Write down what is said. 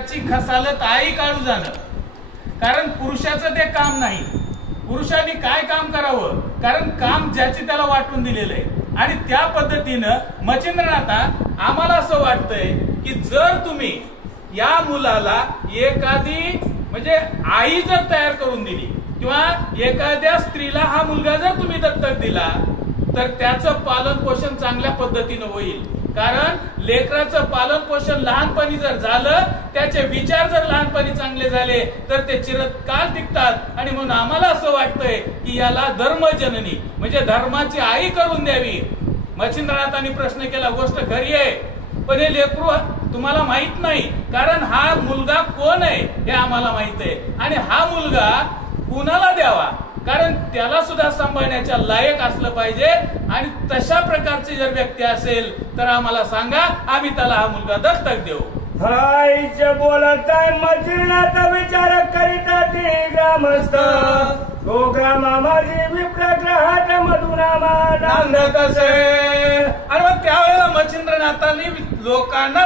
लेकराची खसालत आई काढू जाणं, कारण पुरुषाचं ते काम नाही. पुरुषांनी काय काम करावं, कारण काम ज्याची त्याला वाटून दिलेलं आहे. आणि त्या पद्धतीनं मच्छिंद्रनाथा आम्हाला असं वाटतंय की जर तुम्ही या मुलाला एखादी म्हणजे आई जर तयार करून दिली किंवा एखाद्या स्त्रीला हा मुलगा जर तुम्ही दत्तक दिला तर त्याचं पालन पोषण चांगल्या पद्धतीनं होईल. कारण लेकराचं पालन पोषण लहानपणी जर झालं, त्याचे विचार जर लहानपणी चांगले झाले तर ते चिरकाल टिकतात. आणि म्हणून आम्हाला असं वाटतंय की याला धर्मजननी म्हणजे धर्माची आई करून द्यावी. मच्छिंद्रनाथांनी प्रश्न केला, गोष्ट खरी आहे, पण हे लेकरू तुम्हाला माहित नाही, कारण हा मुलगा कोण आहे हे आम्हाला माहित आहे. आणि हा मुलगा कुणाला द्यावा, कारण त्याला सुद्धा सांभाळण्याच्या लायक असलं पाहिजे. आणि तशा प्रकारची जर व्यक्ती असेल तर आम्हाला सांगा, आम्ही त्याला हा मुलगा दत्तक देऊ. हायचे बोलत मच्छिंद्रनाथ विचार करीता ते ग्रामस्थ, तो ग्रामा माझी विप्रग्रहात मधुनामा नांदत असे. आणि मग त्यावेळेला मच्छिंद्रनाथांनी लोकांना